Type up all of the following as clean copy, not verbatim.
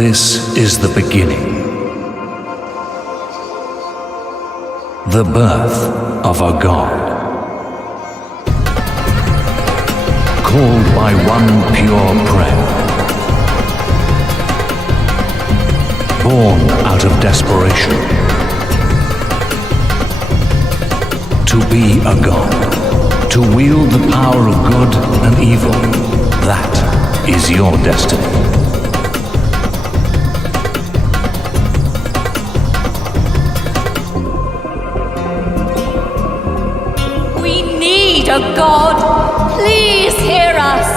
This is the beginning. The birth of a god. Called by one pure prayer. Born out of desperation. To be a god. To wield the power of good and evil. That is your destiny. A god, please hear us.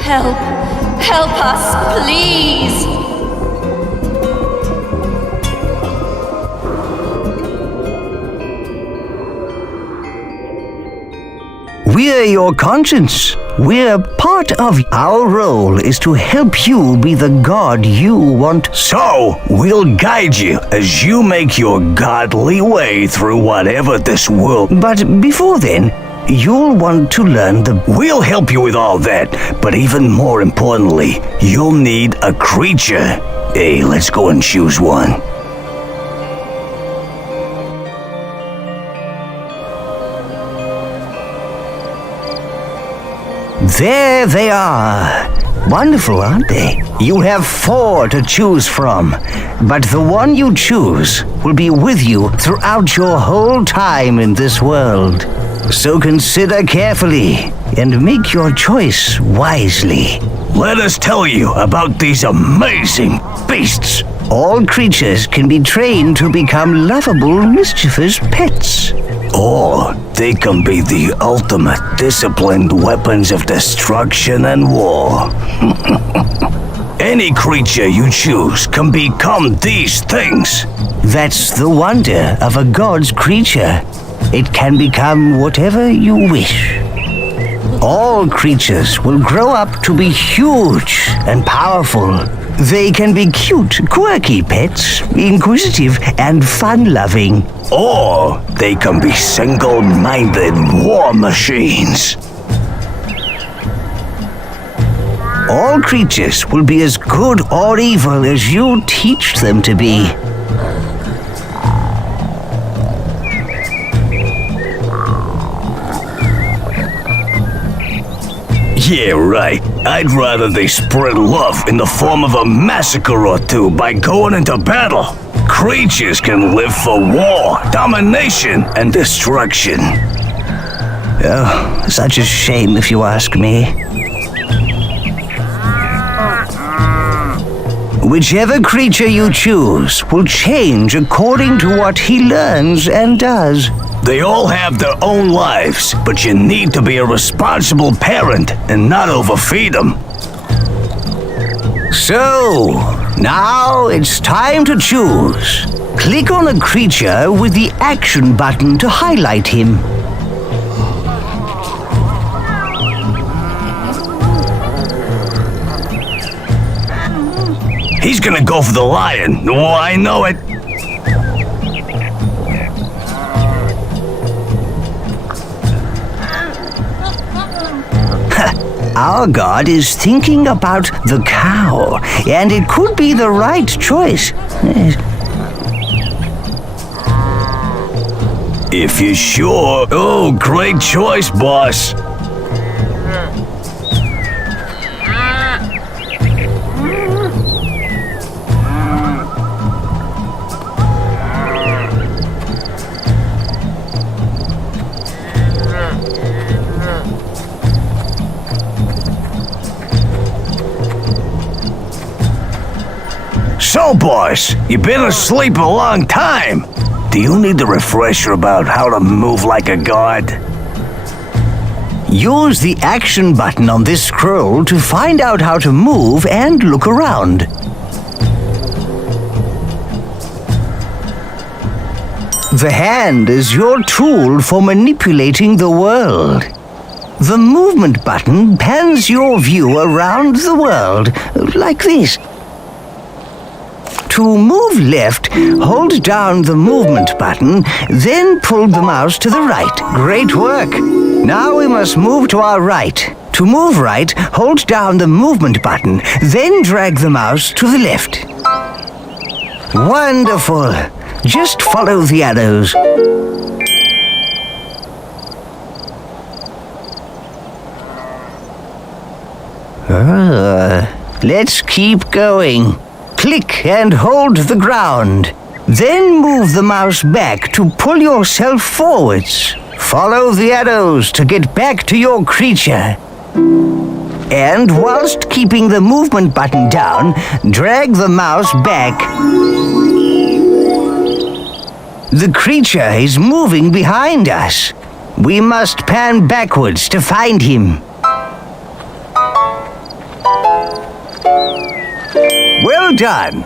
Help us, please. We're your conscience. We're part of our role is to help you be the god you want. So, we'll guide you as you make your godly way through whatever this world... But before then, you'll want to learn the... We'll help you with all that, but even more importantly, you'll need a creature. Hey, let's go and choose one. There they are. Wonderful, aren't they? You have 4 to choose from, but the one you choose will be with you throughout your whole time in this world. So consider carefully and make your choice wisely. Let us tell you about these amazing beasts. All creatures can be trained to become lovable, mischievous pets. Or they can be the ultimate disciplined weapons of destruction and war. Any creature you choose can become these things. That's the wonder of a god's creature. It can become whatever you wish. All creatures will grow up to be huge and powerful. They can be cute, quirky pets, inquisitive and fun-loving. Or they can be single-minded war machines. All creatures will be as good or evil as you teach them to be. Yeah, right. I'd rather they spread love in the form of a massacre or two by going into battle. Creatures can live for war, domination, and destruction. Oh, such a shame if you ask me. Whichever creature you choose will change according to what he learns and does. They all have their own lives, but you need to be a responsible parent and not overfeed them. So, now it's time to choose. Click on a creature with the action button to highlight him. He's gonna go for the lion. Oh, I know it. Our god is thinking about the cow, and it could be the right choice. If you're sure. Oh, great choice, boss. So, boss, you've been asleep a long time. Do you need a refresher about how to move like a god? Use the action button on this scroll to find out how to move and look around. The hand is your tool for manipulating the world. The movement button pans your view around the world, like this. To move left, hold down the movement button, then pull the mouse to the right. Great work! Now we must move to our right. To move right, hold down the movement button, then drag the mouse to the left. Wonderful! Just follow the arrows. Let's keep going. Click and hold the ground. Then move the mouse back to pull yourself forwards. Follow the arrows to get back to your creature. And whilst keeping the movement button down, drag the mouse back. The creature is moving behind us. We must pan backwards to find him. Well done.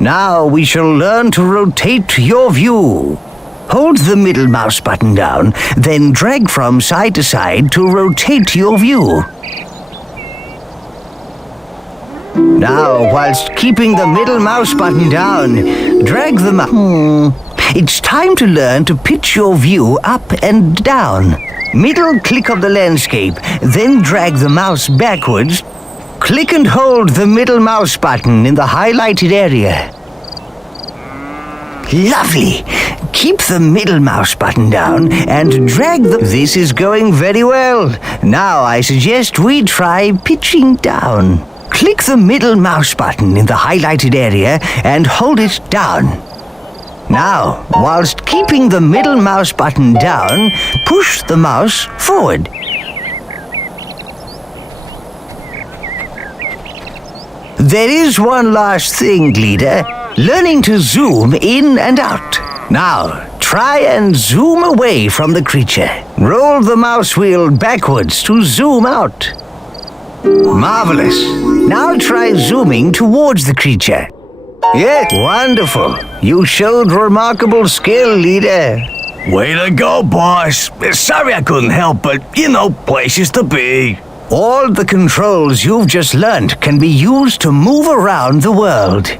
Now we shall learn to rotate your view. Hold the middle mouse button down, then drag from side to side to rotate your view. Now, whilst keeping the middle mouse button down, drag the mouse. It's time to learn to pitch your view up and down. Middle click of the landscape, then drag the mouse backwards. Click and hold the middle mouse button in the highlighted area. Lovely! Keep the middle mouse button down and drag the... This is going very well. Now I suggest we try pitching down. Click the middle mouse button in the highlighted area and hold it down. Now, whilst keeping the middle mouse button down, push the mouse forward. There is one last thing, leader. Learning to zoom in and out. Now, try and zoom away from the creature. Roll the mouse wheel backwards to zoom out. Marvelous. Now try zooming towards the creature. Yes, wonderful. You showed remarkable skill, leader. Way to go, boss. Sorry I couldn't help, but, places to be. All the controls you've just learned can be used to move around the world.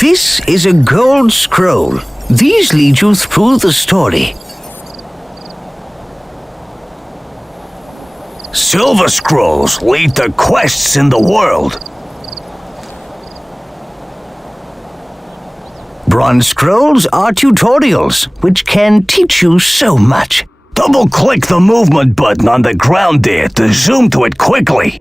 This is a gold scroll. These lead you through the story. Silver scrolls lead to quests in the world. Bronze scrolls are tutorials, which can teach you so much. Double-click the movement button on the ground there to zoom to it quickly.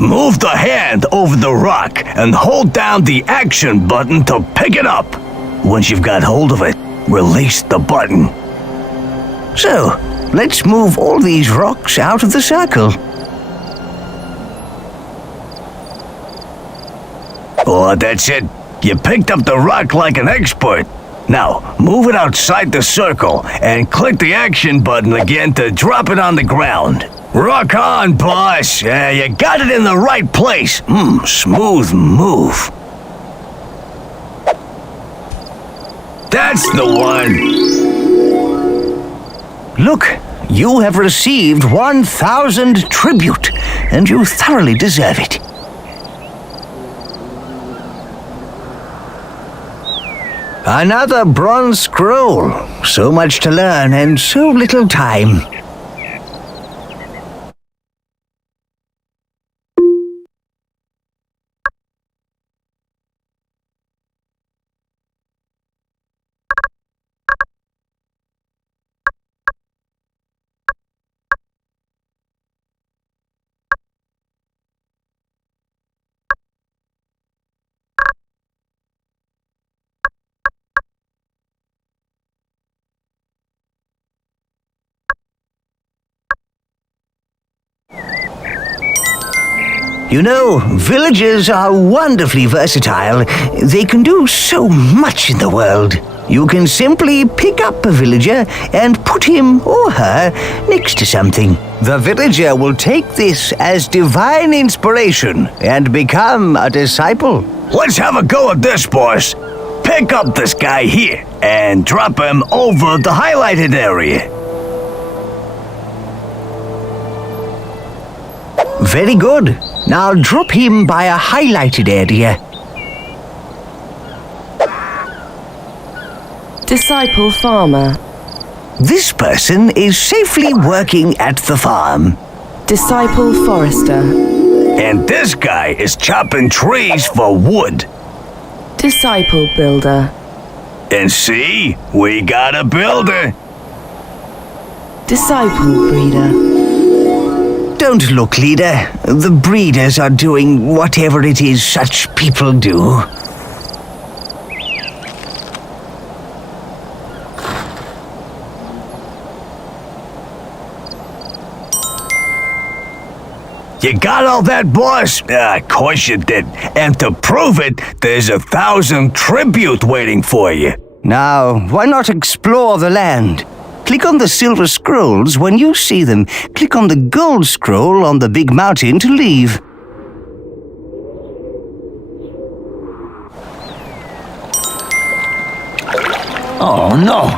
Move the hand over the rock and hold down the action button to pick it up. Once you've got hold of it, release the button. So, let's move all these rocks out of the circle. Oh, that's it. You picked up the rock like an expert. Now, move it outside the circle and click the action button again to drop it on the ground. Rock on, boss. You got it in the right place. Smooth move. That's the one. Look, you have received 1,000 tribute, and you thoroughly deserve it. Another bronze scroll. So much to learn and so little time. You know, villagers are wonderfully versatile. They can do so much in the world. You can simply pick up a villager and put him or her next to something. The villager will take this as divine inspiration and become a disciple. Let's have a go at this, boys. Pick up this guy here and drop him over the highlighted area. Very good. Now drop him by a highlighted area. Disciple farmer. This person is safely working at the farm. Disciple forester. And this guy is chopping trees for wood. Disciple builder. And see, we got a builder. Disciple breeder. Don't look, leader. The breeders are doing whatever it is such people do. You got all that, boss? Of course you did. And to prove it, there's 1,000 tribute waiting for you. Now, why not explore the land? Click on the silver scrolls when you see them. Click on the gold scroll on the big mountain to leave. Oh no!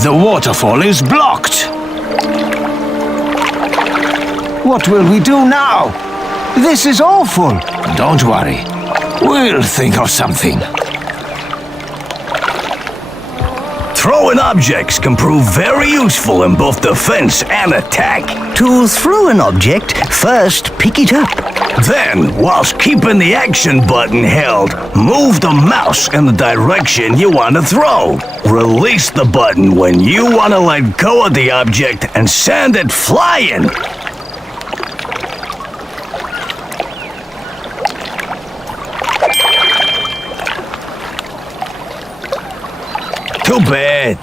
The waterfall is blocked! What will we do now? This is awful. Don't worry. We'll think of something. Throwing objects can prove very useful in both defense and attack. To throw an object, first pick it up. Then, whilst keeping the action button held, move the mouse in the direction you want to throw. Release the button when you want to let go of the object and send it flying. Too bad.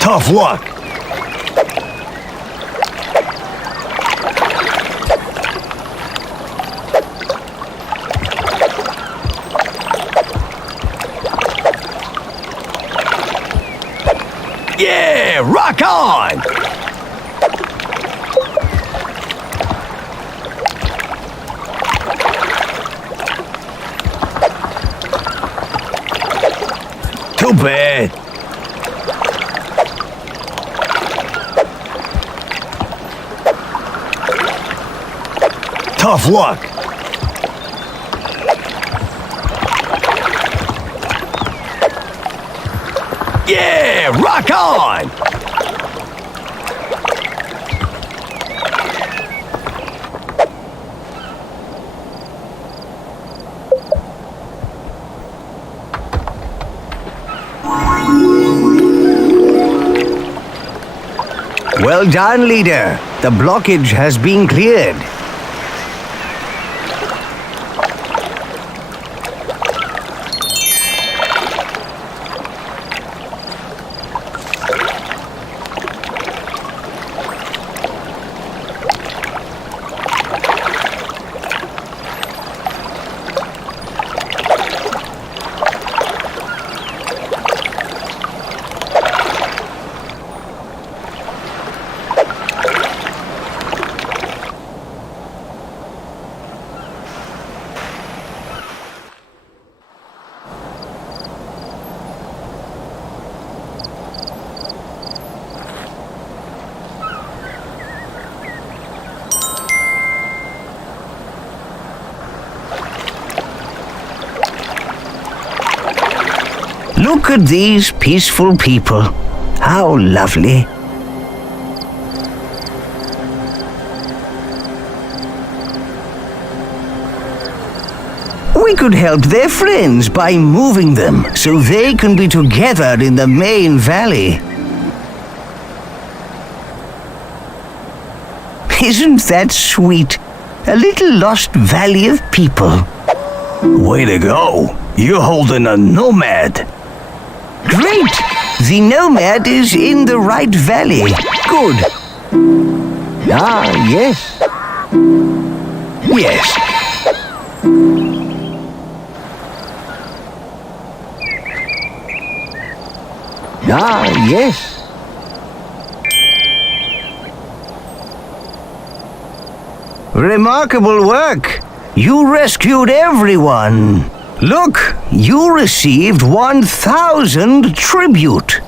Tough luck. Yeah, rock on! Too bad. Tough luck. Yeah, rock on! Well done, leader. The blockage has been cleared. Look at these peaceful people. How lovely. We could help their friends by moving them so they can be together in the main valley. Isn't that sweet? A little lost valley of people. Way to go. You're holding a nomad. Great! The nomad is in the right valley. Good. Ah, yes. Yes. Ah, yes. Remarkable work. You rescued everyone. Look, you received 1,000 tribute.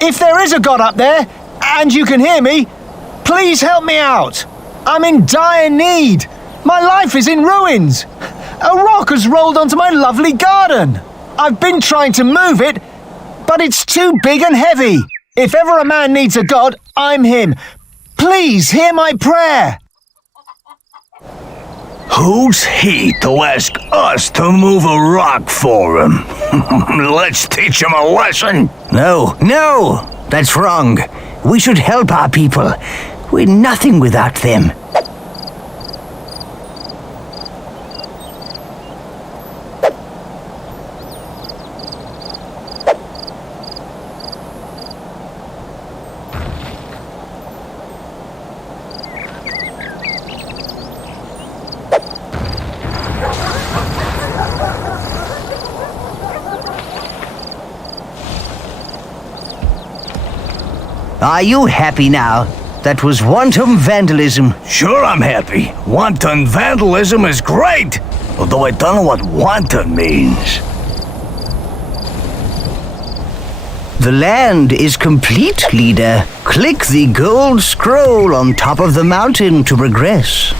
If there is a god up there, and you can hear me, please help me out. I'm in dire need. My life is in ruins. A rock has rolled onto my lovely garden. I've been trying to move it, but it's too big and heavy. If ever a man needs a god, I'm him. Please hear my prayer. Who's he to ask us to move a rock for him? Let's teach him a lesson. No, that's wrong. We should help our people. We're nothing without them. Are you happy now? That was wanton vandalism. Sure, I'm happy. Wanton vandalism is great. Although I don't know what wanton means. The land is complete, leader. Click the gold scroll on top of the mountain to progress.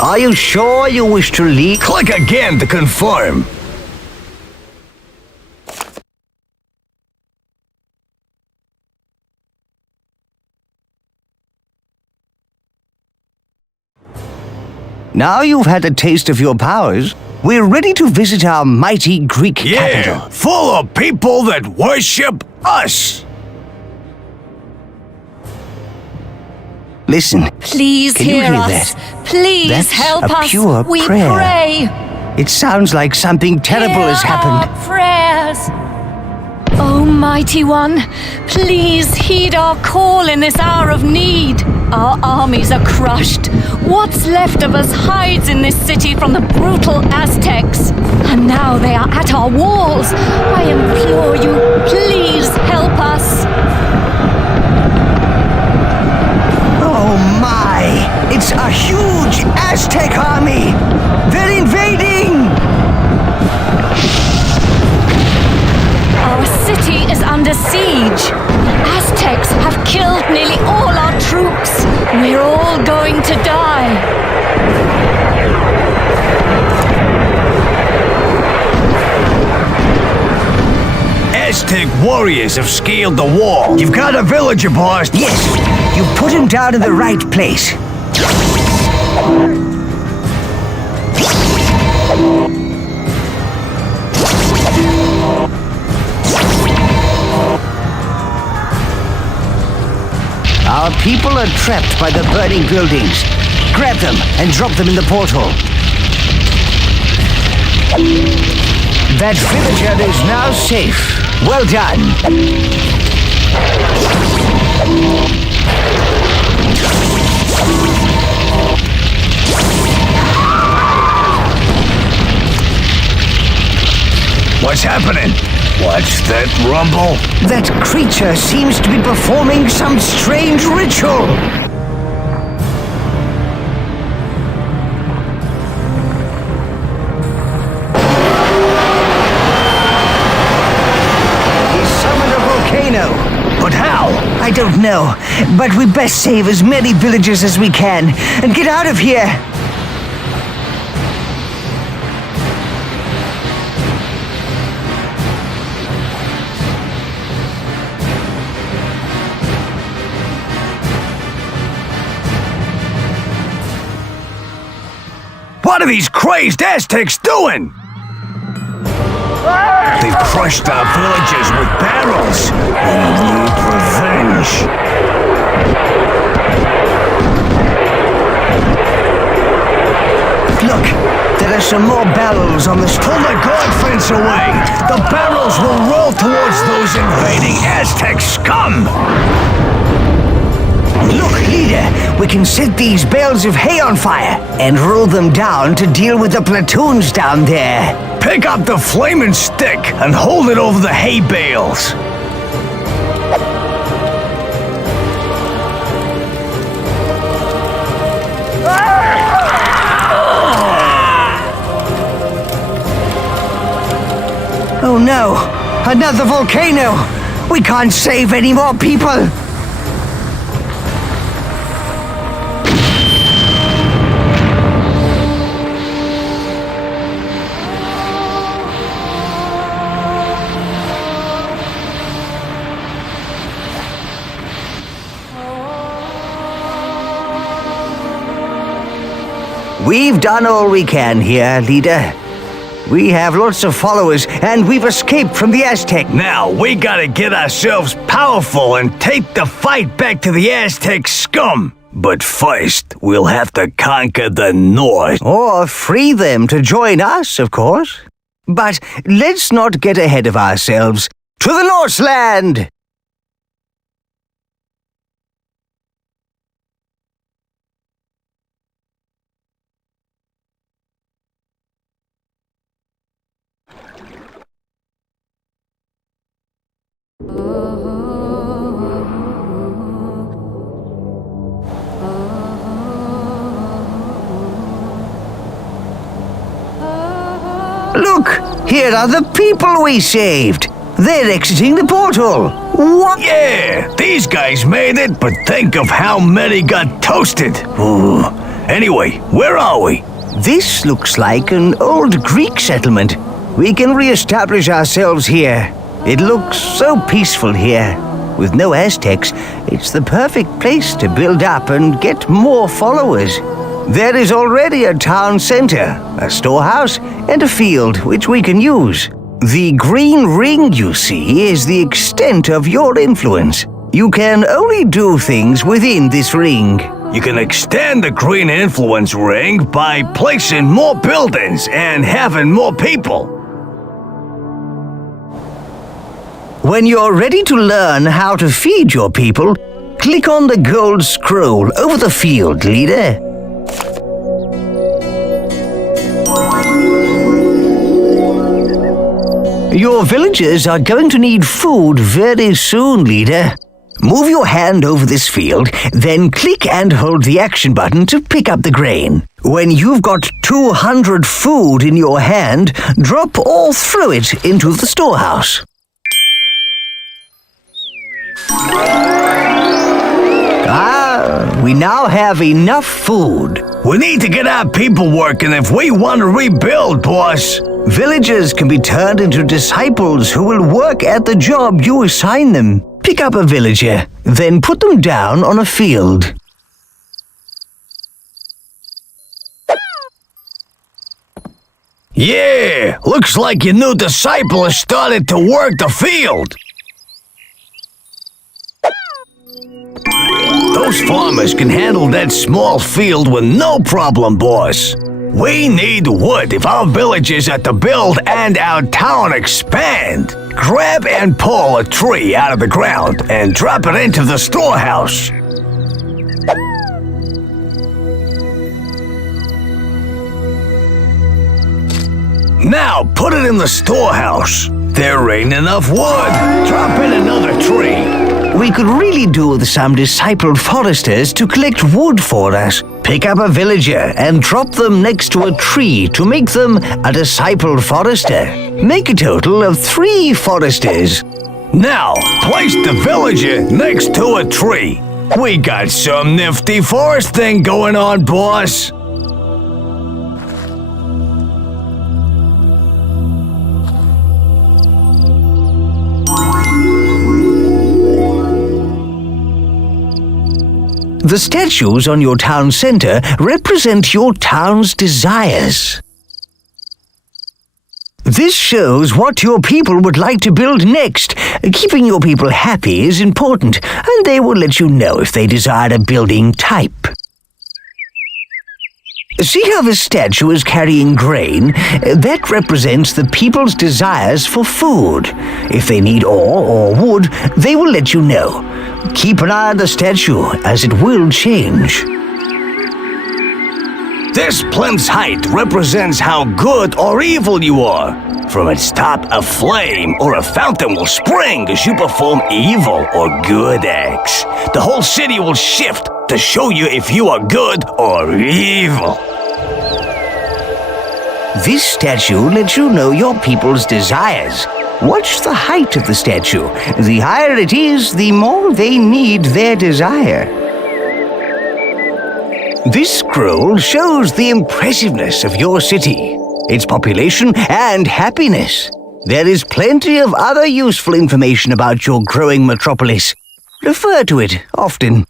Are you sure you wish to leave? Click again to confirm. Now you've had a taste of your powers, we're ready to visit our mighty Greek capital. Full of people that worship us. Listen. Please Can you hear hear us. that? Please That's help a us. pure We prayer. pray. It sounds like something terrible has Hear happened. our prayers. Almighty One, please heed our call in this hour of need. Our armies are crushed. What's left of us hides in this city from the brutal Aztecs. And now they are at our walls. I implore you, please help us. Oh my! It's a huge Aztec army! They're invading! Our city is under siege. The Aztecs have killed nearly all our troops. We're all going to die. Aztec warriors have scaled the wall. You've got a villager, boss. Yes, you put him down in the right place. Our people are trapped by the burning buildings. Grab them and drop them in the portal. That villager is now safe. Well done. What's happening? What's that rumble? That creature seems to be performing some strange ritual. He summoned a volcano. But how? I don't know, but we best save as many villagers as we can and get out of here. What are these crazed Aztecs doing? They've crushed our villages with barrels. We need revenge. Look, there are some more barrels on the Pull the guard fence away. The barrels will roll towards those invading Aztec scum. Look, leader, we can set these bales of hay on fire and roll them down to deal with the platoons down there. Pick up the flaming stick and hold it over the hay bales. Oh no, another volcano. We can't save any more people. We've done all we can here, leader. We have lots of followers, and we've escaped from the Aztec. Now, we gotta get ourselves powerful and take the fight back to the Aztec scum. But first, we'll have to conquer the North. Or free them to join us, of course. But let's not get ahead of ourselves. To the Northland! Look! Here are the people we saved! They're exiting the portal! What? Yeah, these guys made it, but think of how many got toasted. Ooh. Anyway, where are we? This looks like an old Greek settlement. We can re-establish ourselves here. It looks so peaceful here. With no Aztecs, it's the perfect place to build up and get more followers. There is already a town center, a storehouse, and a field which we can use. The green ring you see is the extent of your influence. You can only do things within this ring. You can extend the green influence ring by placing more buildings and having more people. When you're ready to learn how to feed your people, click on the gold scroll over the field, leader. Your villagers are going to need food very soon, leader. Move your hand over this field, then click and hold the action button to pick up the grain. When you've got 200 food in your hand, drop or throw it into the storehouse. We now have enough food. We need to get our people working if we want to rebuild, boss. Villagers can be turned into disciples who will work at the job you assign them. Pick up a villager, then put them down on a field. Yeah, looks like your new disciple has started to work the field. Those farmers can handle that small field with no problem, boss. We need wood if our villages are to build and our town expand. Grab and pull a tree out of the ground and drop it into the storehouse. Now put it in the storehouse. There ain't enough wood. Drop in another tree. We could really do with some discipled foresters to collect wood for us. Pick up a villager and drop them next to a tree to make them a discipled forester. Make a total of 3 foresters. Now, place the villager next to a tree. We got some nifty forest thing going on, boss. The statues on your town center represent your town's desires. This shows what your people would like to build next. Keeping your people happy is important, and they will let you know if they desire a building type. See how the statue is carrying grain? That represents the people's desires for food. If they need ore or wood, they will let you know. Keep an eye on the statue, as it will change. This plinth's height represents how good or evil you are. From its top, a flame or a fountain will spring as you perform evil or good acts. The whole city will shift to show you if you are good or evil. This statue lets you know your people's desires. Watch the height of the statue. The higher it is, the more they need their desire. This scroll shows the impressiveness of your city, its population and happiness. There is plenty of other useful information about your growing metropolis. Refer to it often.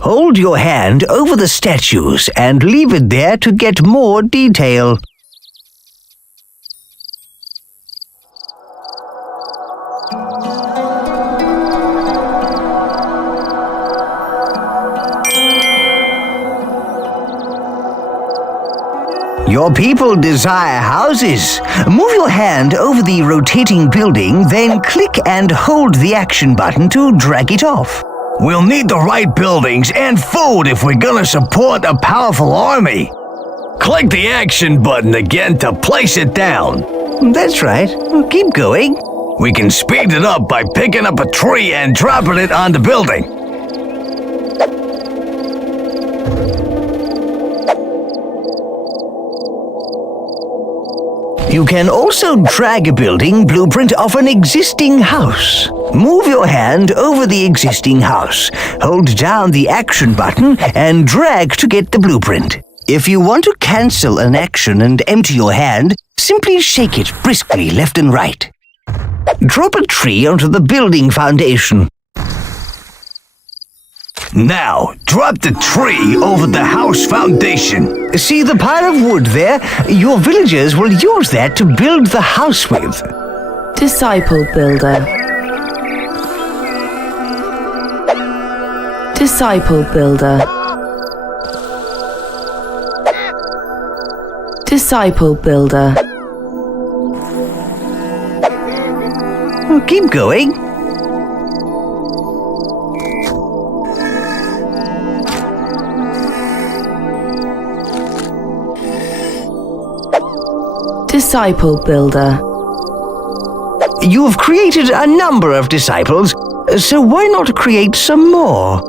Hold your hand over the statues and leave it there to get more detail. Your people desire houses. Move your hand over the rotating building, then click and hold the action button to drag it off. We'll need the right buildings and food if we're gonna support a powerful army. Click the action button again to place it down. That's right. Keep going. We can speed it up by picking up a tree and dropping it on the building. You can also drag a building blueprint off an existing house. Move your hand over the existing house. Hold down the action button and drag to get the blueprint. If you want to cancel an action and empty your hand, simply shake it briskly left and right. Drop a tree onto the building foundation. Now, drop the tree over the house foundation. See the pile of wood there? Your villagers will use that to build the house with. Disciple builder. Disciple builder. Disciple builder. Keep going. Disciple builder. You've created a number of disciples, so why not create some more?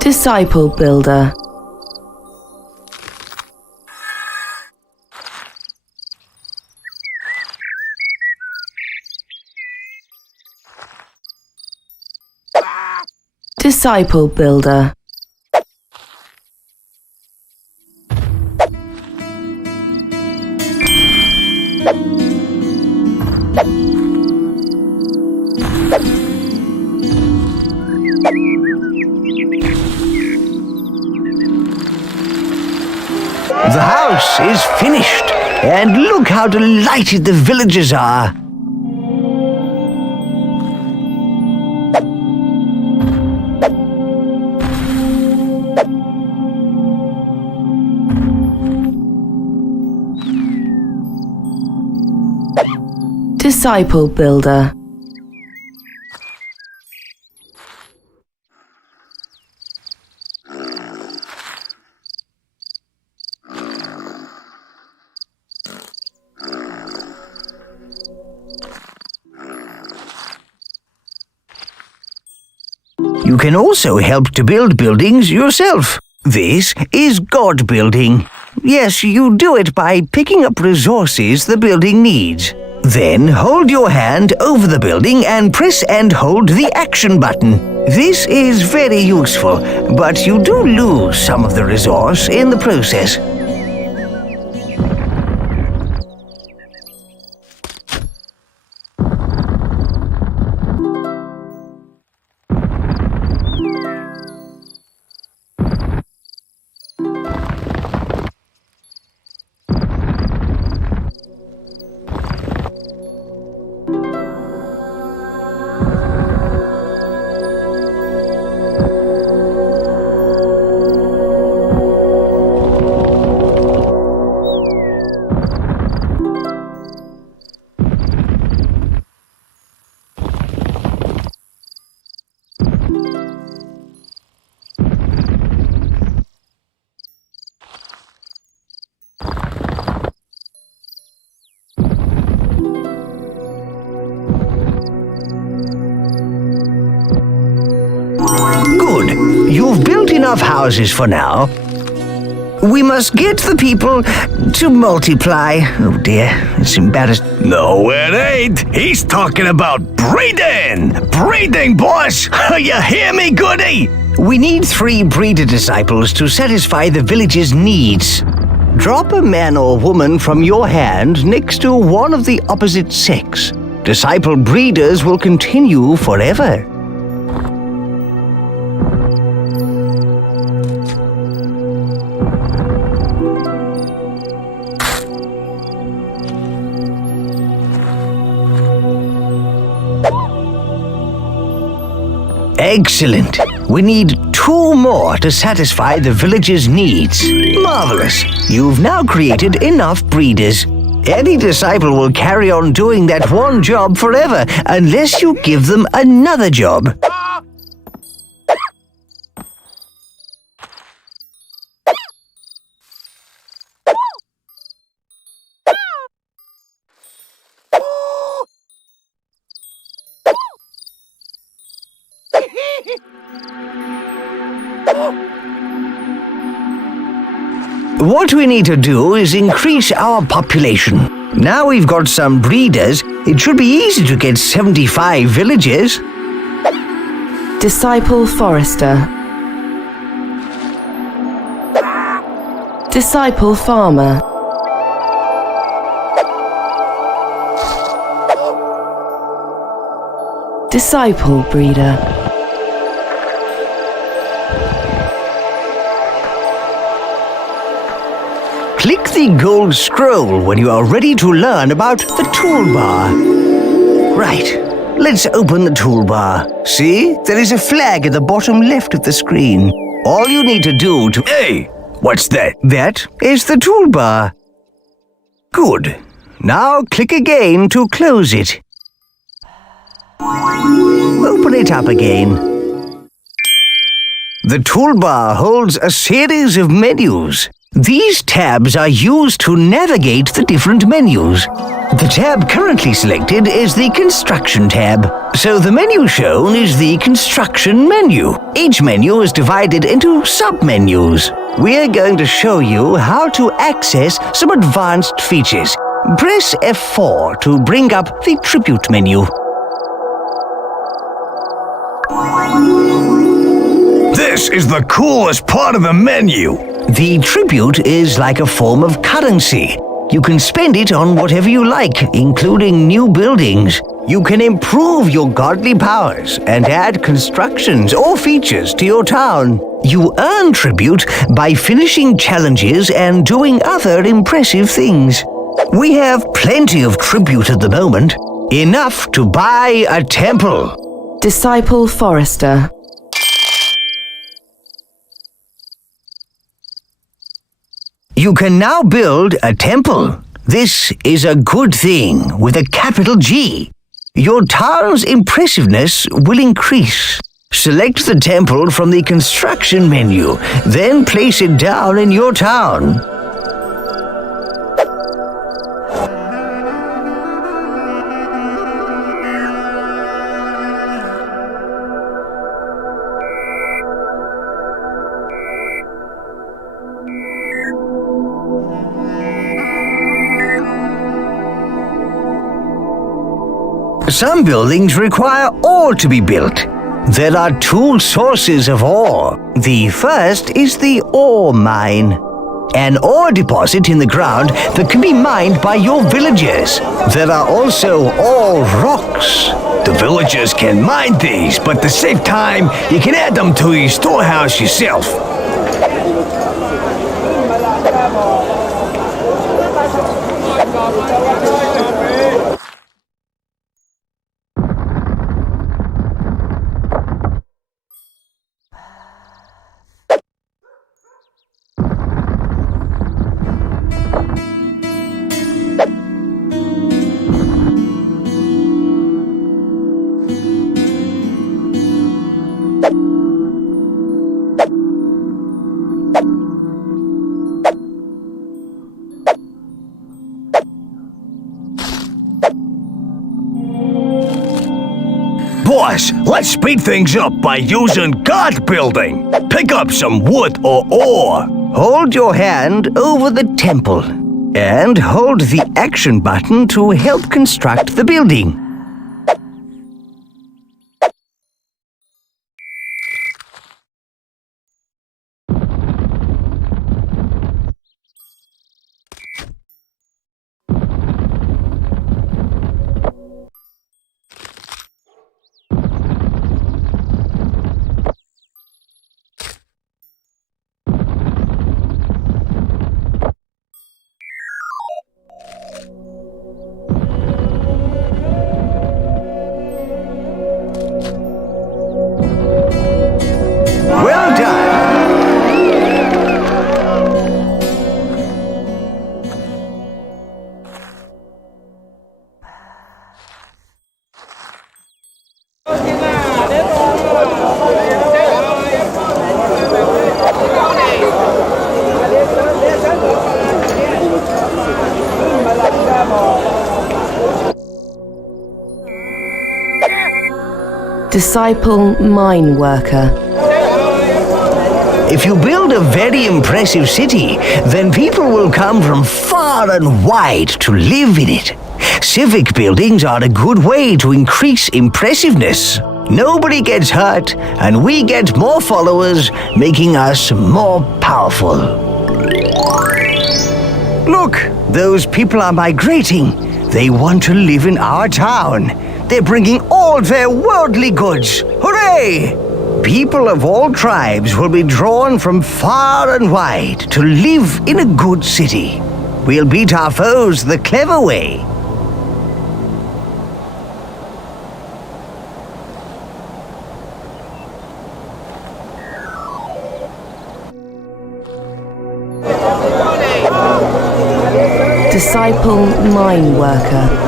Disciple builder. Disciple builder. is finished, and look how delighted the villagers are. Disciple Builder. You can also help to build buildings yourself. This is God building. Yes, you do it by picking up resources the building needs. Then hold your hand over the building and press and hold the action button. This is very useful, but you do lose some of the resource in the process. Good. You've built enough houses for now. We must get the people to multiply. Oh dear, it's embarrassing. No, it ain't. He's talking about breeding. Breeding, boss. You hear me, goody? We need 3 breeder disciples to satisfy the village's needs. Drop a man or woman from your hand next to one of the opposite sex. Disciple breeders will continue forever. Excellent. We need 2 more to satisfy the village's needs. Marvelous. You've now created enough breeders. Any disciple will carry on doing that one job forever unless you give them another job. What we need to do is increase our population. Now we've got some breeders, it should be easy to get 75 villages. Disciple Forester. Disciple Farmer. Disciple Breeder. Click the gold scroll when you are ready to learn about the toolbar. Right, let's open the toolbar. See, there is a flag at the bottom left of the screen. All you need to do to... Hey, what's that? That is the toolbar. Good. Now click again to close it. Open it up again. The toolbar holds a series of menus. These tabs are used to navigate the different menus. The tab currently selected is the Construction tab, so the menu shown is the Construction menu. Each menu is divided into sub-menus. We're going to show you how to access some advanced features. Press F4 to bring up the Tribute menu. This is the coolest part of the menu. The tribute is like a form of currency. You can spend it on whatever you like, including new buildings. You can improve your godly powers and add constructions or features to your town. You earn tribute by finishing challenges and doing other impressive things. We have plenty of tribute at the moment. Enough to buy a temple. Disciple Forester. You can now build a temple. This is a good thing with a capital G. Your town's impressiveness will increase. Select the temple from the construction menu, then place it down in your town. Some buildings require ore to be built. There are two sources of ore. The first is the ore mine, an ore deposit in the ground that can be mined by your villagers. There are also ore rocks. The villagers can mine these, but to save time, you can add them to your storehouse yourself. Boss, let's speed things up by using guard building. Pick up some wood or ore. Hold your hand over the temple and hold the action button to help construct the building. Well done! Disciple Mine Worker. If you build a very impressive city, then people will come from far and wide to live in it. Civic buildings are a good way to increase impressiveness. Nobody gets hurt, and we get more followers, making us more powerful. Look, those people are migrating. They want to live in our town. They're bringing all their worldly goods. Hooray! People of all tribes will be drawn from far and wide to live in a good city. We'll beat our foes the clever way. Disciple Mine Worker.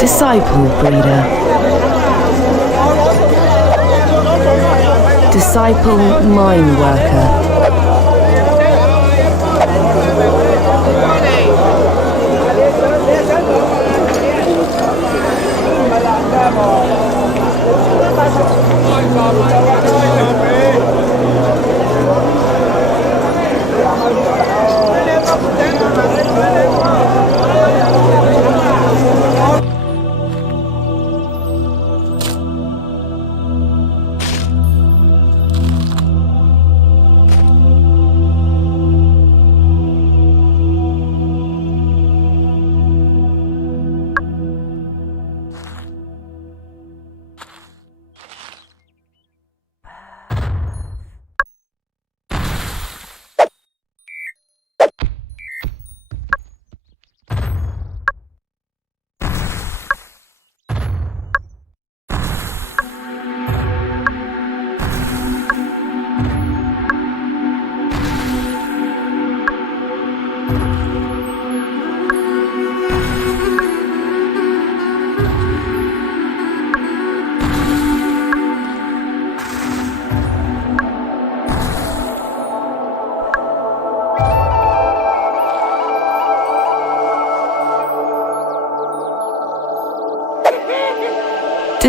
Disciple Breeder. Disciple Mine Worker.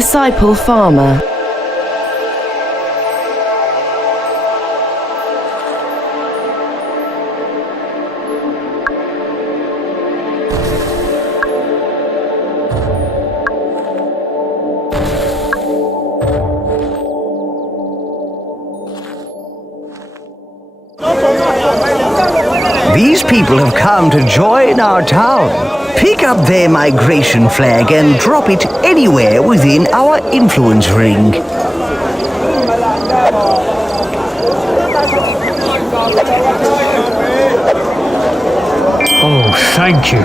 Disciple farmer. These people have come to join our town. Pick up their migration flag and drop it anywhere within our influence ring. Oh, thank you.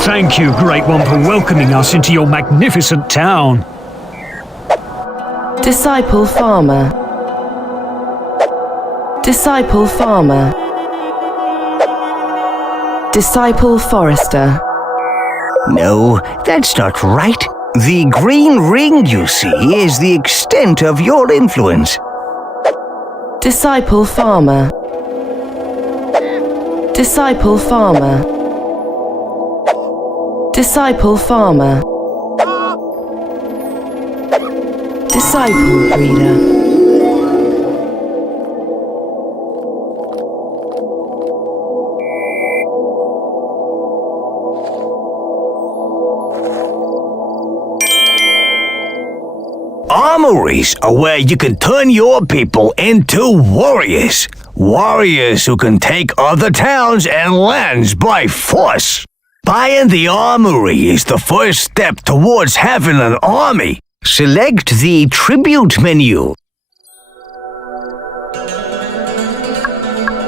Thank you, Great One, for welcoming us into your magnificent town. Disciple farmer. Disciple farmer. Disciple forester. No, that's not right. The green ring you see is the extent of your influence. Disciple farmer. Disciple farmer. Disciple farmer. Disciple breeder. Armories are where you can turn your people into warriors. Warriors who can take other towns and lands by force. Buying the armory is the first step towards having an army. Select the tribute menu.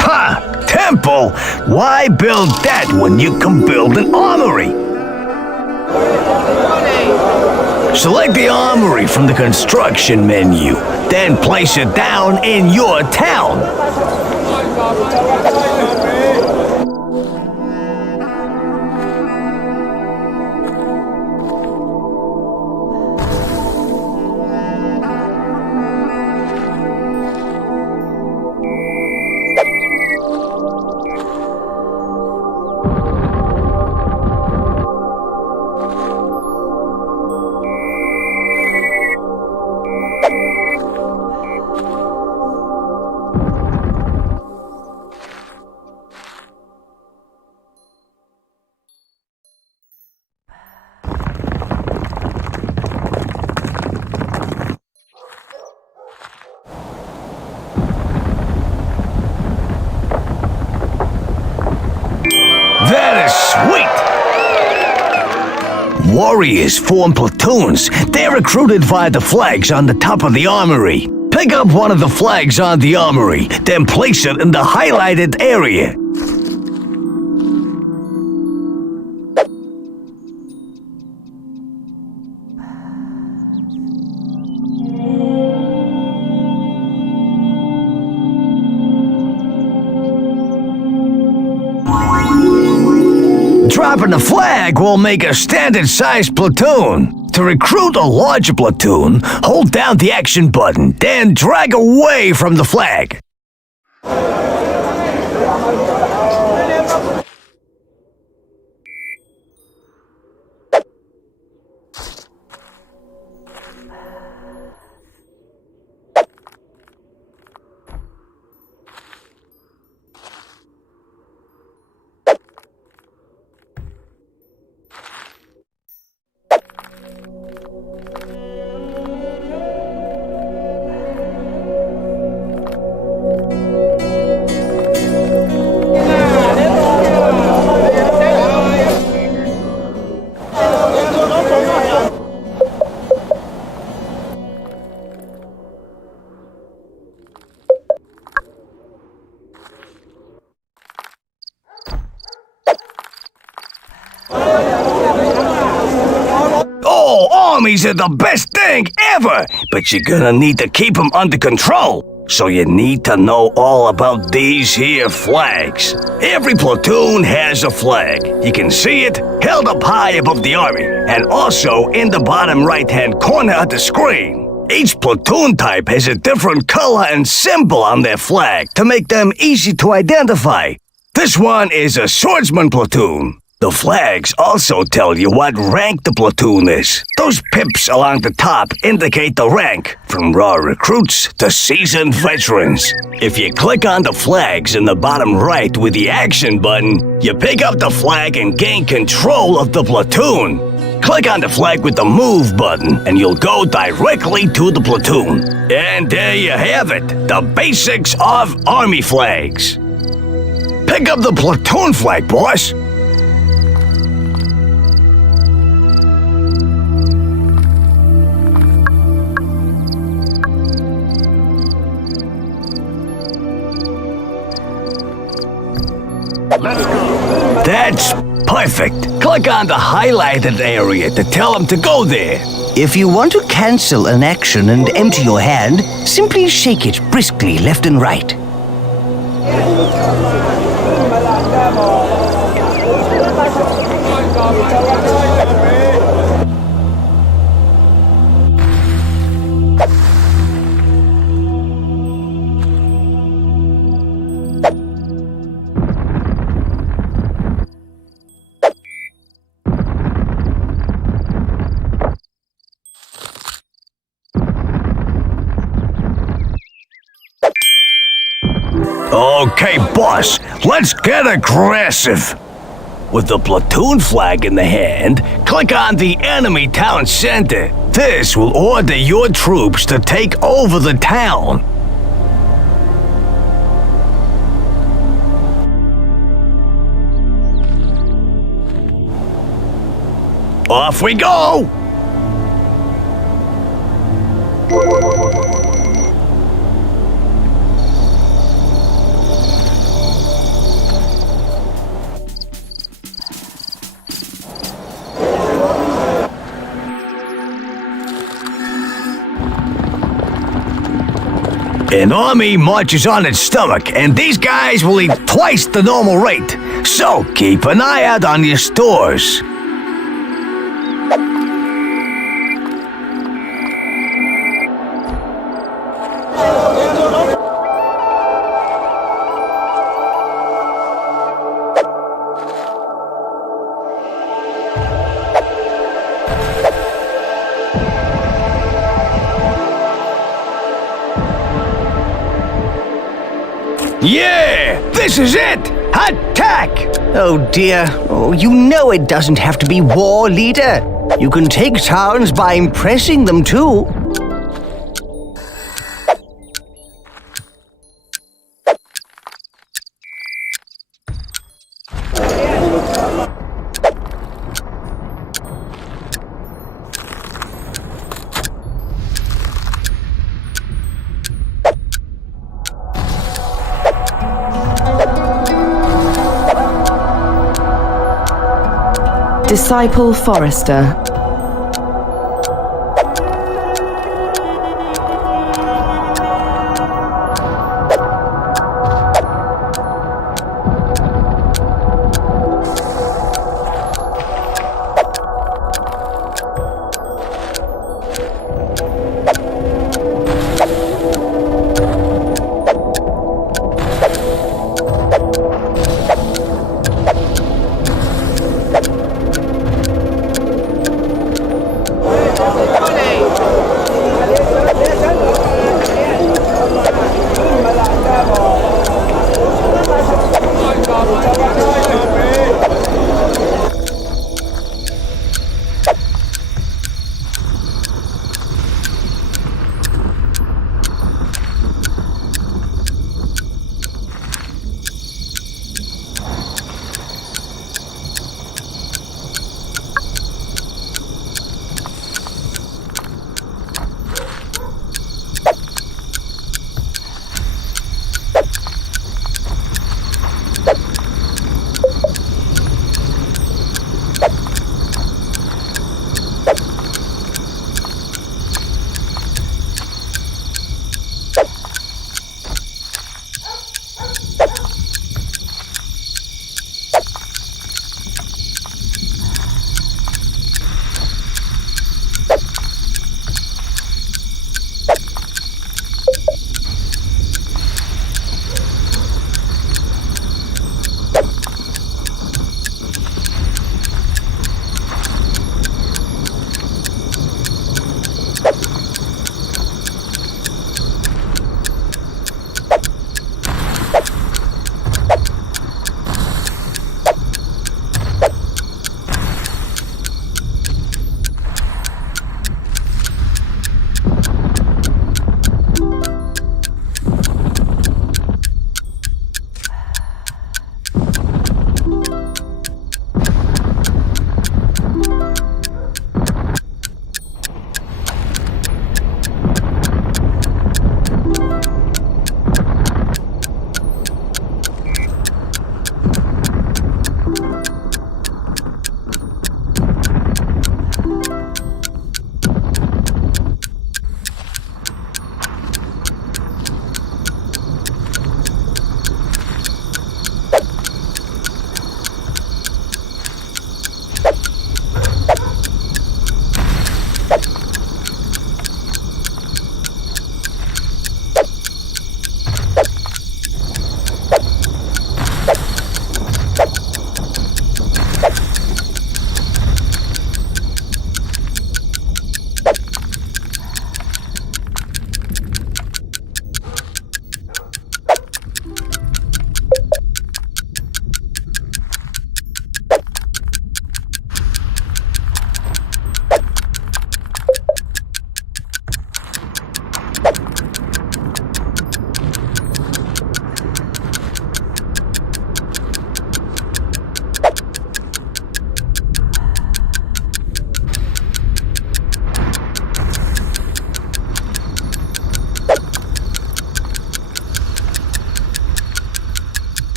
Ha! Temple? Why build that when you can build an armory? Select the armory from the construction menu, then place it down in your town. That is sweet! Warriors form platoons. They're recruited via the flags on the top of the armory. Pick up one of the flags on the armory, then place it in the highlighted area. Dropping the flag will make a standard-sized platoon. To recruit a larger platoon, hold down the action button, then drag away from the flag. Armies are the best thing ever, but you're gonna need to keep them under control. So you need to know all about these here flags. Every platoon has a flag. You can see it held up high above the army, and also in the bottom right-hand corner of the screen. Each platoon type has a different color and symbol on their flag to make them easy to identify. This one is a swordsman platoon. The flags also tell you what rank the platoon is. Those pips along the top indicate the rank, from raw recruits to seasoned veterans. If you click on the flags in the bottom right with the action button, you pick up the flag and gain control of the platoon. Click on the flag with the move button and you'll go directly to the platoon. And there you have it, the basics of army flags. Pick up the platoon flag, boss. That's perfect. Click on the highlighted area to tell them to go there. If you want to cancel an action and empty your hand, simply shake it briskly left and right. Okay, boss, let's get aggressive. With the platoon flag in the hand, click on the enemy town center. This will order your troops to take over the town. Off we go! An army marches on its stomach, and these guys will eat twice the normal rate. So keep an eye out on your stores. Yeah! This is it! Attack! Oh dear. Oh, you know it doesn't have to be war, leader. You can take towns by impressing them too. Disciple Forester.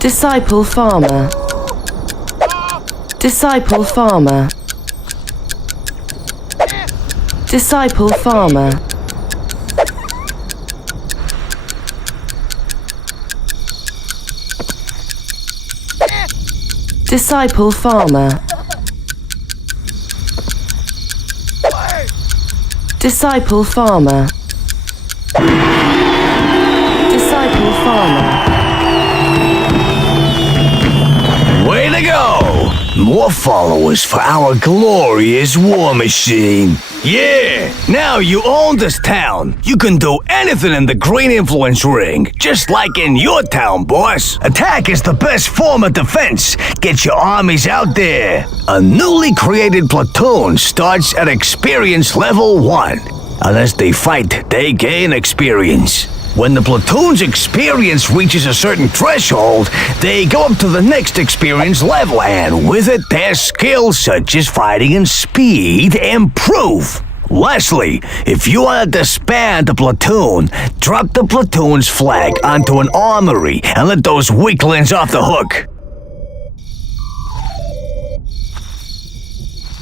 Disciple farmer. Disciple farmer. Disciple farmer. Disciple farmer. Disciple farmer. Disciple farmer. Way to go! More followers for our glorious war machine. Yeah, now you own this town. You can do anything in the green influence ring, just like in your town, boss. Attack is the best form of defense. Get your armies out there. A newly created platoon starts at experience level 1. Unless they fight, they gain experience. When the platoon's experience reaches a certain threshold, they go up to the next experience level, and with it, their skills such as fighting and speed improve. Lastly, if you want to disband the platoon, drop the platoon's flag onto an armory and let those weaklings off the hook.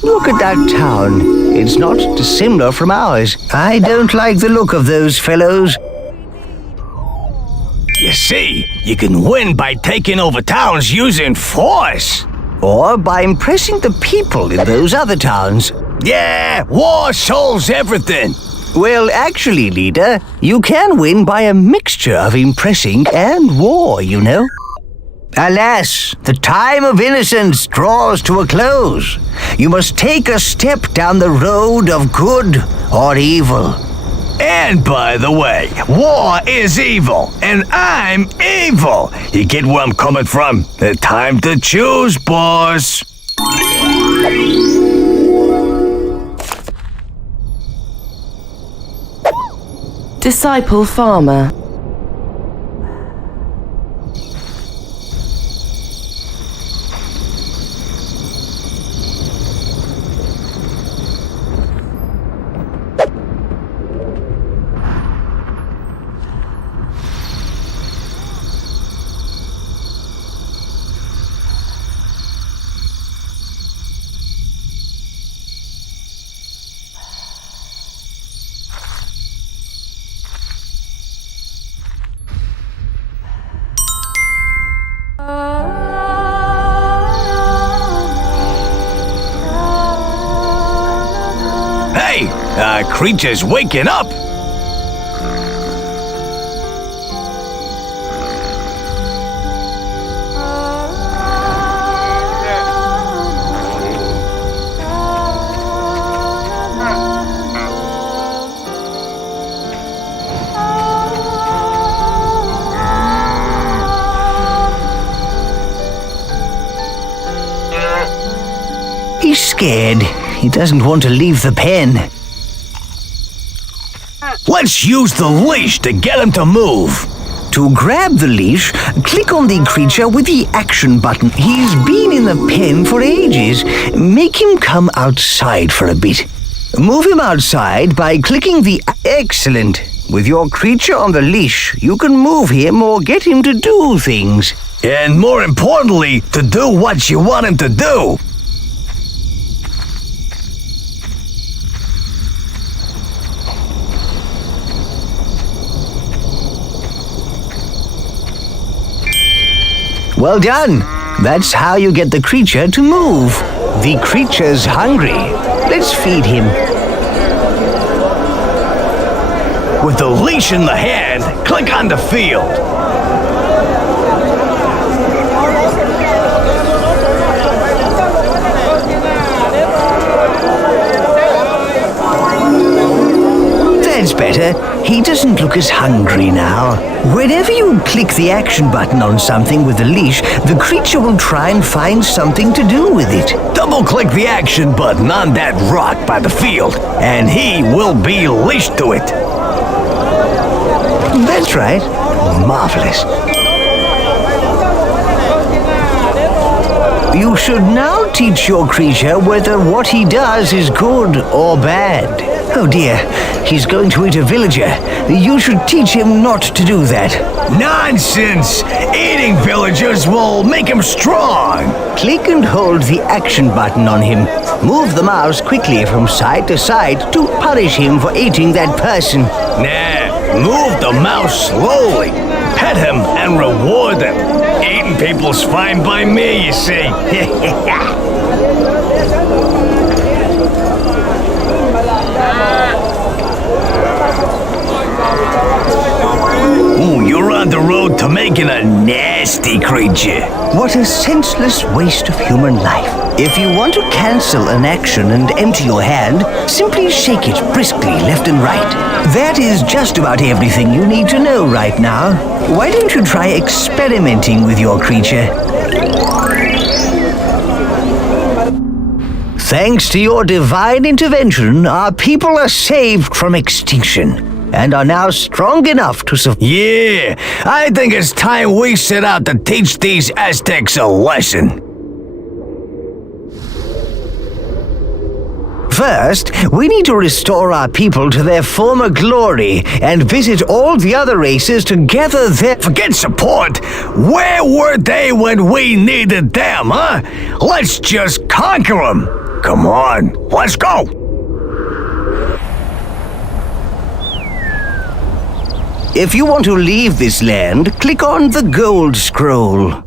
Look at that town. It's not dissimilar from ours. I don't like the look of those fellows. You see, you can win by taking over towns using force. Or by impressing the people in those other towns. Yeah, war solves everything. Well, actually, leader, you can win by a mixture of impressing and war, you know. Alas, the time of innocence draws to a close. You must take a step down the road of good or evil. And by the way, war is evil, and I'm evil. You get where I'm coming from? Time to choose, boss. Disciple farmer. Hey, creature's waking up. He's scared. He doesn't want to leave the pen. Let's use the leash to get him to move. To grab the leash, click on the creature with the action button. He's been in the pen for ages. Make him come outside for a bit. Move him outside by clicking the... Excellent. With your creature on the leash, you can move him or get him to do things. And more importantly, to do what you want him to do. Well done. That's how you get the creature to move. The creature's hungry. Let's feed him. With the leash in the hand, click on the field. That's better. He doesn't look as hungry now. Whenever you click the action button on something with the leash, the creature will try and find something to do with it. Double-click the action button on that rock by the field, and he will be leashed to it. That's right. Marvelous. You should now teach your creature whether what he does is good or bad. Oh dear, he's going to eat a villager. You should teach him not to do that. Nonsense! Eating villagers will make him strong! Click and hold the action button on him. Move the mouse quickly from side to side to punish him for eating that person. Nah, move the mouse slowly. Pet him and reward him. Eating people's fine by me, you see. Ooh, you're on the road to making a nasty creature. What a senseless waste of human life. If you want to cancel an action and empty your hand, simply shake it briskly left and right. That is just about everything you need to know right now. Why don't you try experimenting with your creature? Thanks to your divine intervention, our people are saved from extinction and are now strong enough to survive. Yeah, I think it's time we set out to teach these Aztecs a lesson. First, we need to restore our people to their former glory and visit all the other races to gather their... Forget support! Where were they when we needed them, huh? Let's just conquer them! Come on, let's go! If you want to leave this land, click on the gold scroll.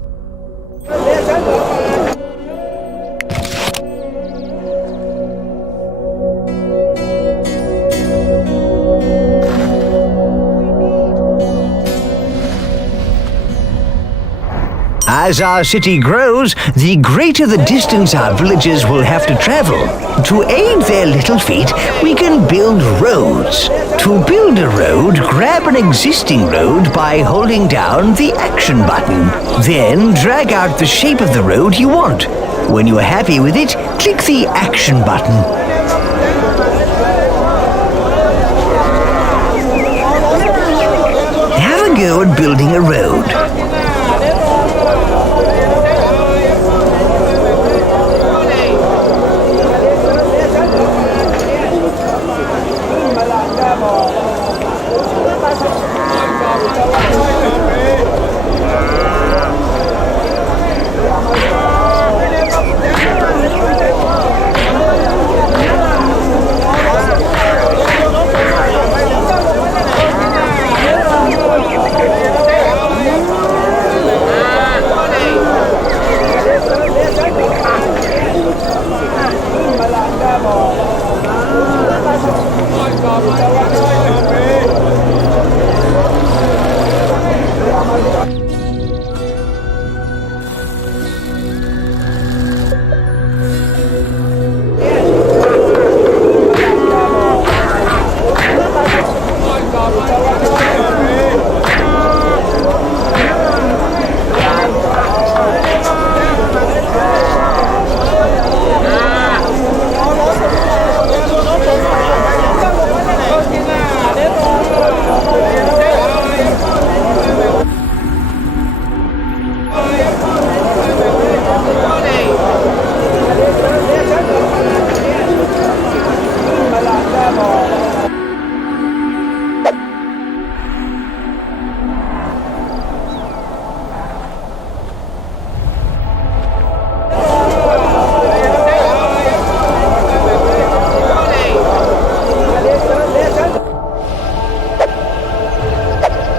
As our city grows, the greater the distance our villagers will have to travel. To aid their little feet, we can build roads. To build a road, grab an existing road by holding down the action button. Then drag out the shape of the road you want. When you are happy with it, click the action button. Have a go at building a road.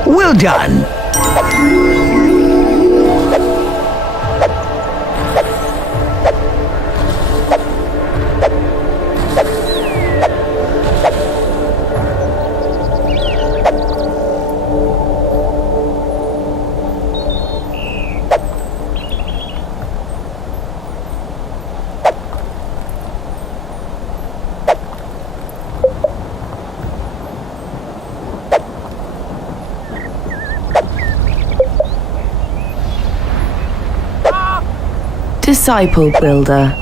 Well done. Disciple Builder.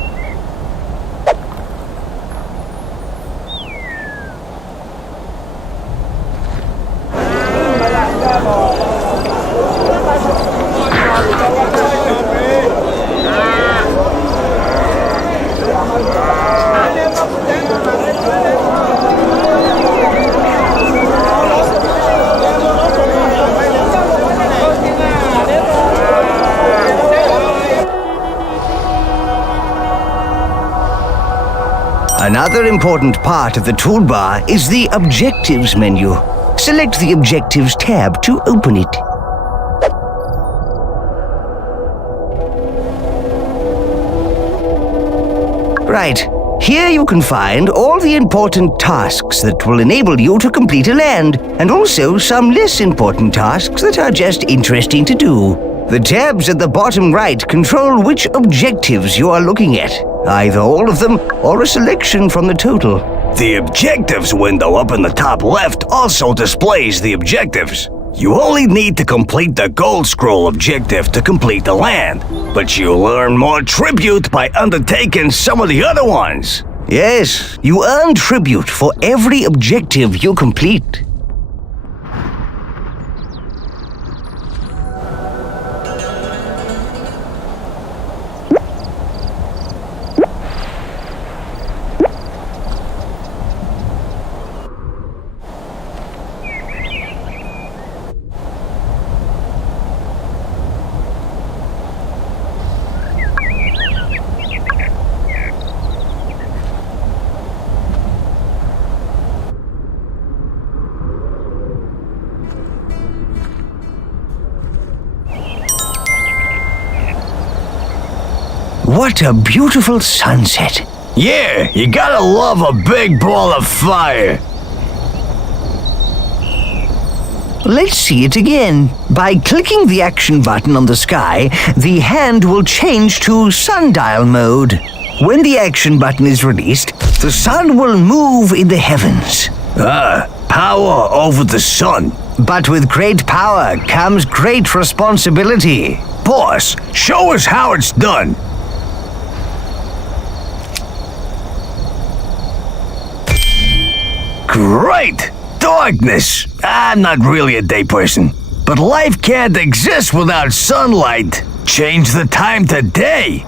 Another important part of the toolbar is the Objectives menu. Select the Objectives tab to open it. Right. Here you can find all the important tasks that will enable you to complete a land, and also some less important tasks that are just interesting to do. The tabs at the bottom right control which objectives you are looking at, either all of them or a selection from the total. The Objectives window up in the top left also displays the objectives. You only need to complete the Gold Scroll objective to complete the land, but you'll earn more tribute by undertaking some of the other ones. Yes, you earn tribute for every objective you complete. What a beautiful sunset. Yeah, you gotta love a big ball of fire. Let's see it again. By clicking the action button on the sky, the hand will change to sundial mode. When the action button is released, the sun will move in the heavens. Power over the sun. But with great power comes great responsibility. Boss, show us how it's done. Great! Darkness! I'm not really a day person, but life can't exist without sunlight. Change the time to day.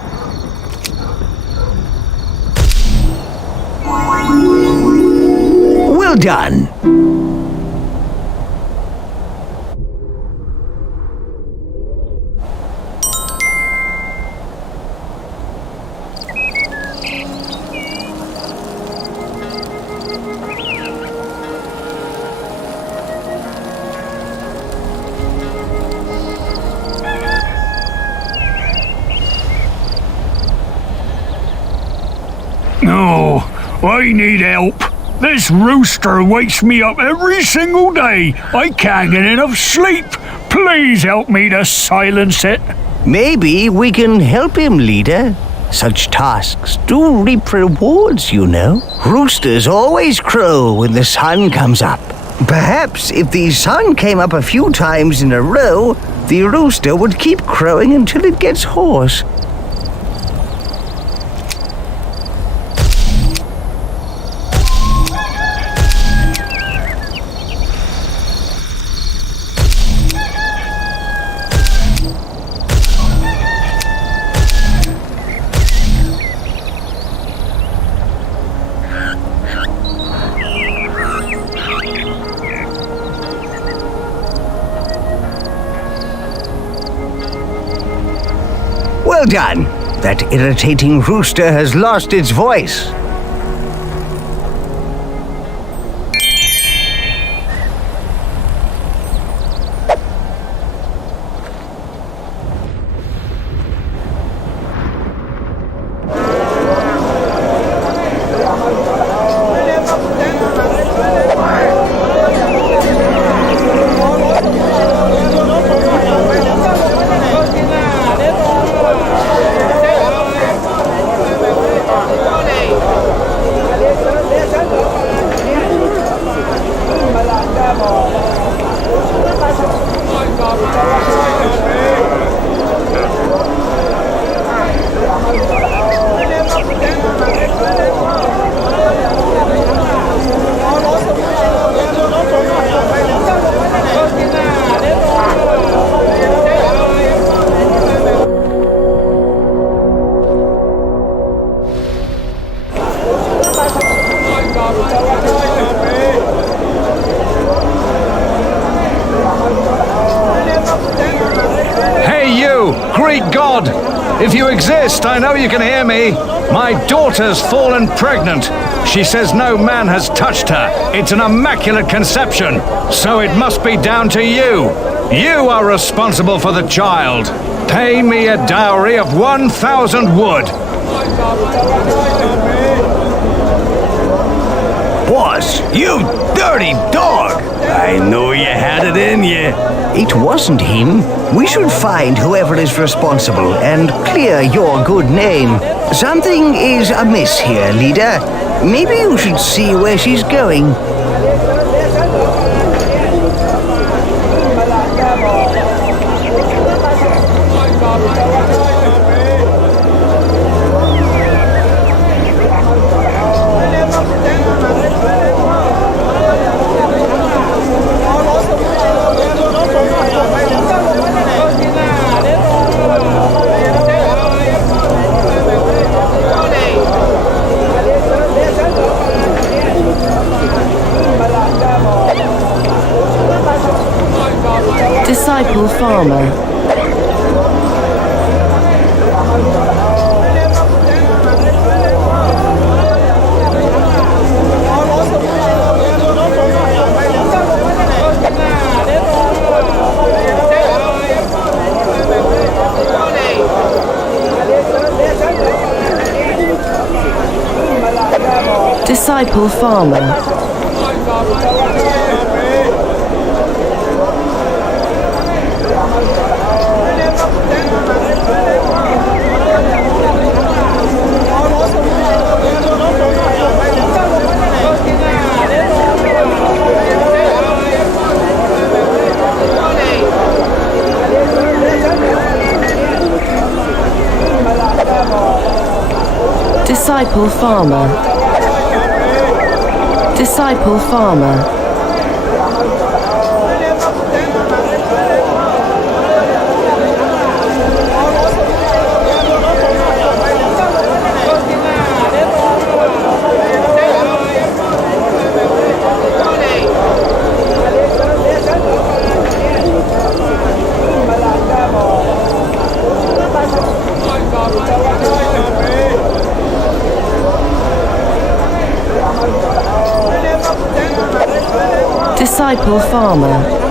Well done. Oh, I need help. This rooster wakes me up every single day. I can't get enough sleep. Please help me to silence it. Maybe we can help him, leader. Such tasks do reap rewards, you know. Roosters always crow when the sun comes up. Perhaps if the sun came up a few times in a row, the rooster would keep crowing until it gets hoarse. Well done. That irritating rooster has lost its voice. If you exist, I know you can hear me. My daughter's fallen pregnant. She says no man has touched her. It's an immaculate conception. So it must be down to you. You are responsible for the child. Pay me a dowry of 1,000 wood. Boss, you dirty dog! I knew you had it in you. It wasn't him. We should find whoever is responsible and clear your good name. Something is amiss here, leader. Maybe you should see where she's going. Disciple farmer. Disciple farmer. Disciple farmer. Disciple farmer. Disciple farmer.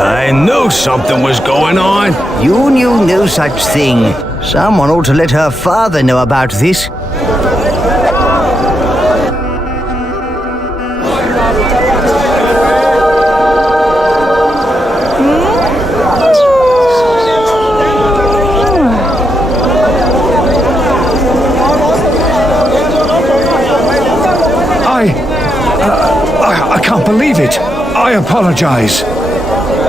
I knew something was going on. You knew no such thing. Someone ought to let her father know about this. I can't believe it. I apologize.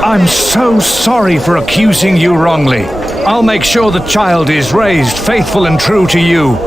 I'm so sorry for accusing you wrongly. I'll make sure the child is raised faithful and true to you.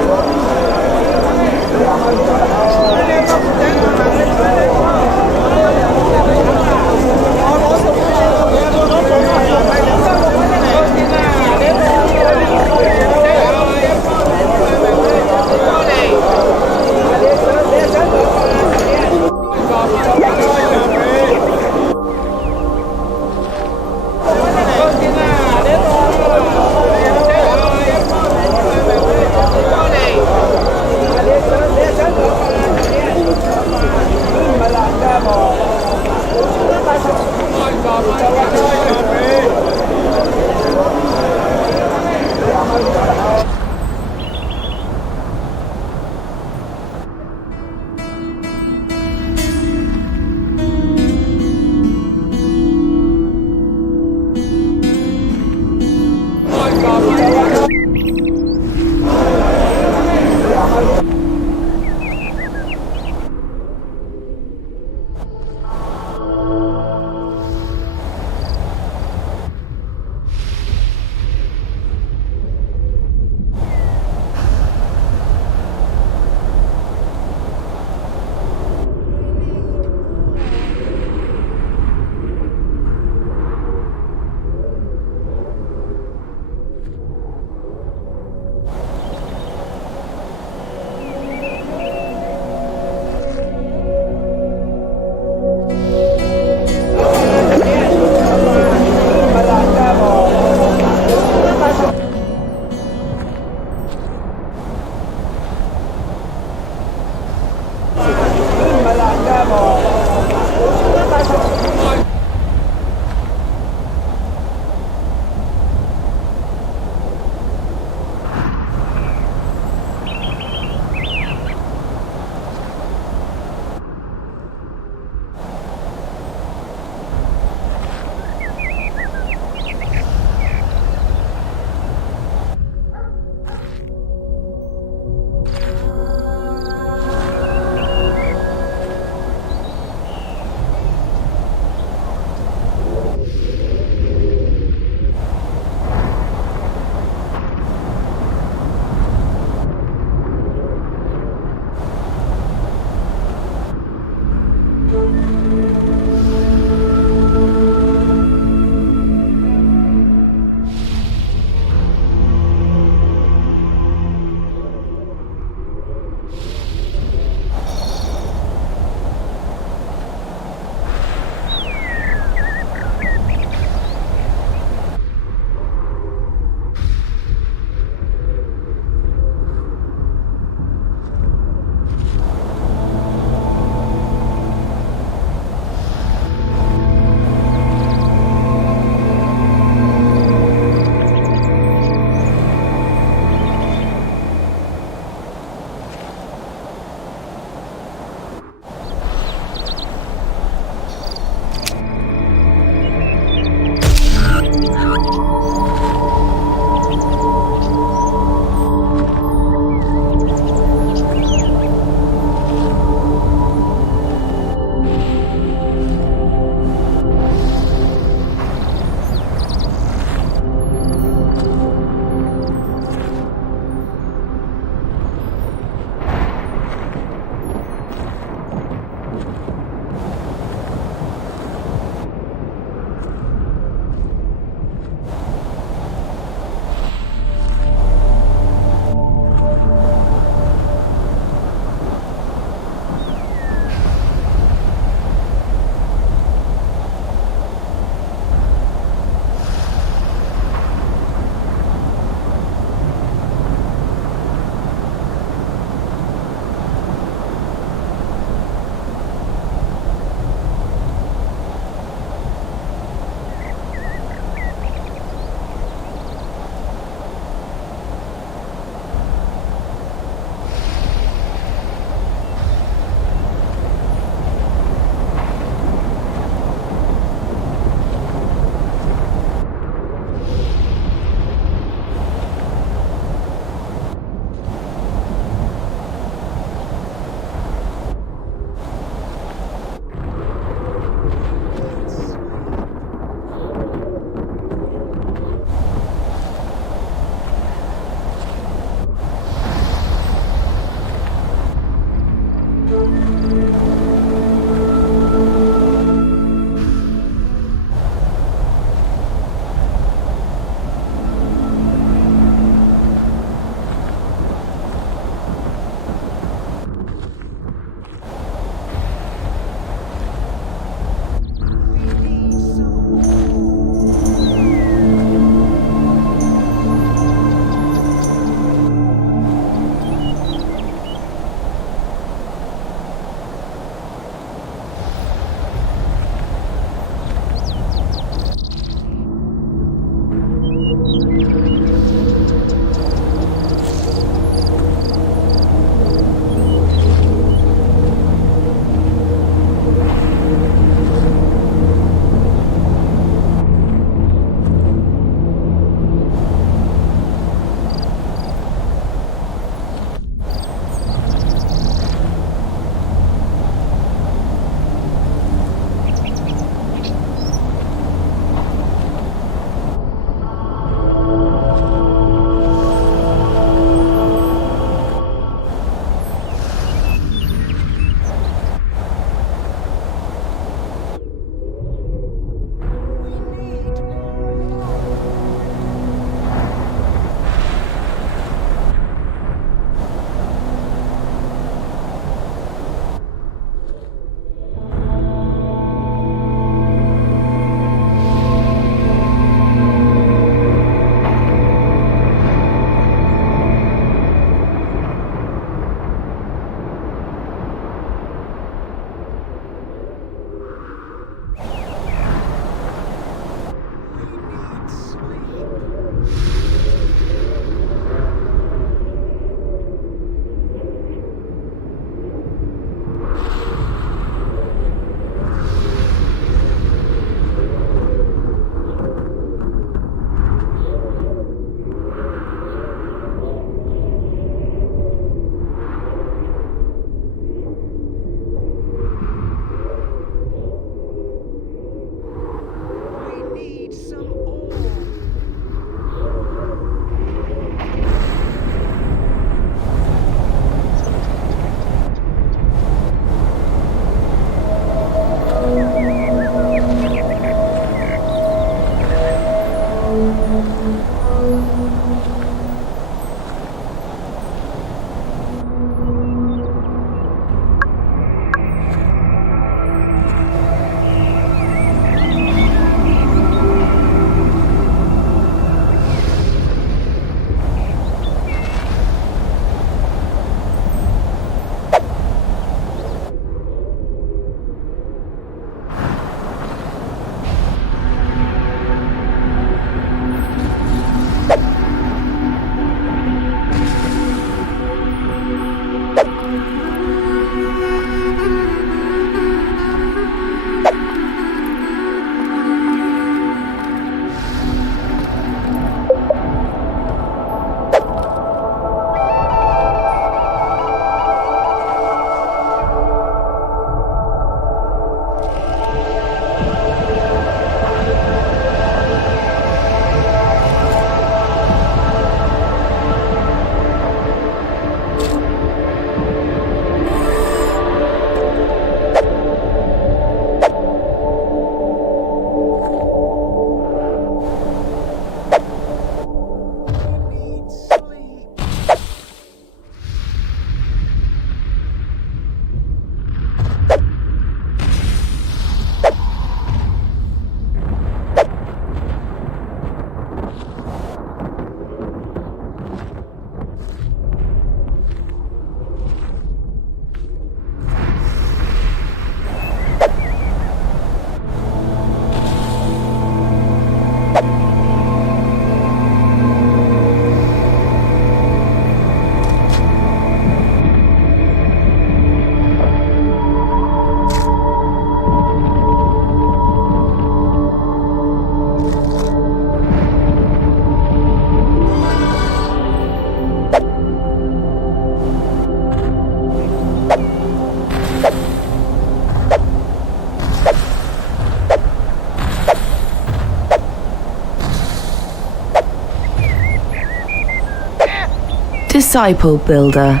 Disciple builder.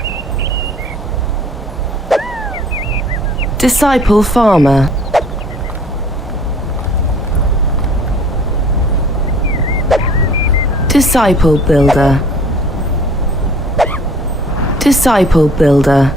Disciple farmer. Disciple builder. Disciple builder.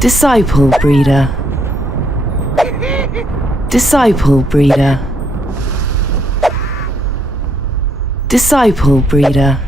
Disciple breeder. Disciple breeder. Disciple breeder.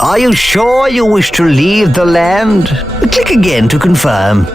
Are you sure you wish to leave the land? Click again to confirm.